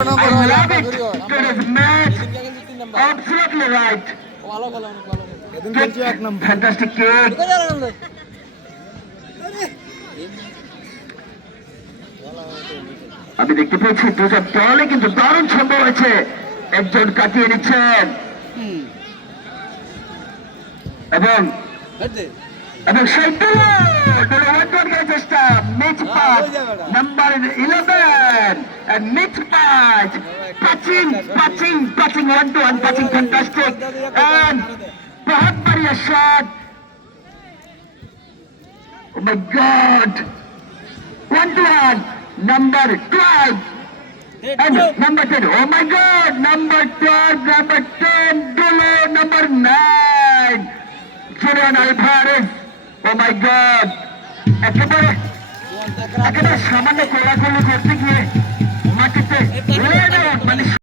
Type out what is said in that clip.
I love it. That is match. Absolutely right. Fantastic kick. আমি দেখতে পেয়েছি দুজন দলে কিন্তু দারুণ ছন্দ হয়েছে, একজন কাটিয়ে নিচ্ছেন এবং সেই চেষ্টা মিচ পাস নাম্বার 11 and মিচ পাস touching 1-1 touching fantastic and बहुत बढ़िया shot. Oh my god, 1-1 number 12 and number 10. Oh my god, number 12, number 10, Dulo, number 9, Julian Alvarez. Oh my god, একেবারে সামান্য কোলাকুলি করতে গিয়ে মাটিতে